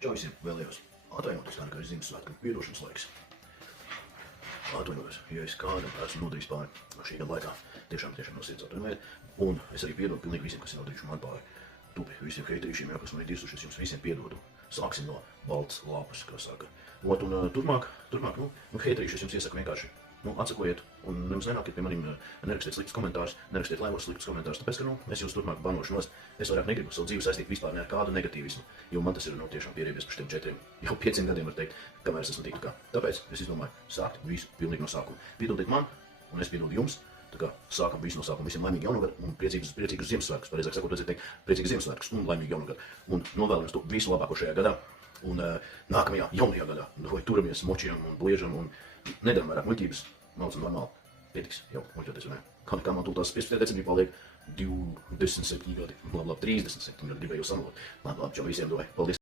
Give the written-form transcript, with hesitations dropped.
Čau visiem, vēlējos atvainoties, kā nekā Ziemassvētku piedošanas laiks. Atvainojos, ja es kādam esmu nodarījis pāri šī gada laikā. Tiešām no sirds atvainojiet. Un es arī piedodu pilnīgi visiem, kas ir nodarījuši man pāri. Tupi visiem heiterišiem, kas man ir dirsušies, jums visiem piedodu. Sāksim no balts lapas, kā saka. Un turpmāk, heiterišies jums iesaku vienkārši. Atsakojiet, un jums nenākiet pie manim, nerakstiet sliktus komentārus, nerakstiet laivos sliktus komentārus, tāpēc, ka, es jūs turpmāk banošu nost. Es vairāk negribu savu dzīvi saistīt vispār ne ar kādu negativismu, jo man tas ir, tiešām pieriebies par šiem 5 gadiem, var teikt, kamēr es esmu tik kā. Tāpēc es izdomāju sākt visu pilnīgi no sākuma. Piedodiet man, un es piedodu jums, tā kā sākam visu no sākuma. Visiem laimīgi jaunogadu un priecīgus Ziemassvētkus, pareizāk sakot, vajadzētu teikt, priecīgus Ziemassvētkus un laimīgi jaunogadu. Un novēlu jums to visu labāko šajā gadā. Un nākamajā jaunajā gadā, vai turamies, močijam un bliežam un nedaram vairāk muļķības. Mācam normāli. Pietiks, jau muļķoties runāju. Kā man tūlīt tās 15. decembrī paliek 27 gadi, 37 gadi, gribēju jau samalot. Labi, čau visiem doju. Paldies.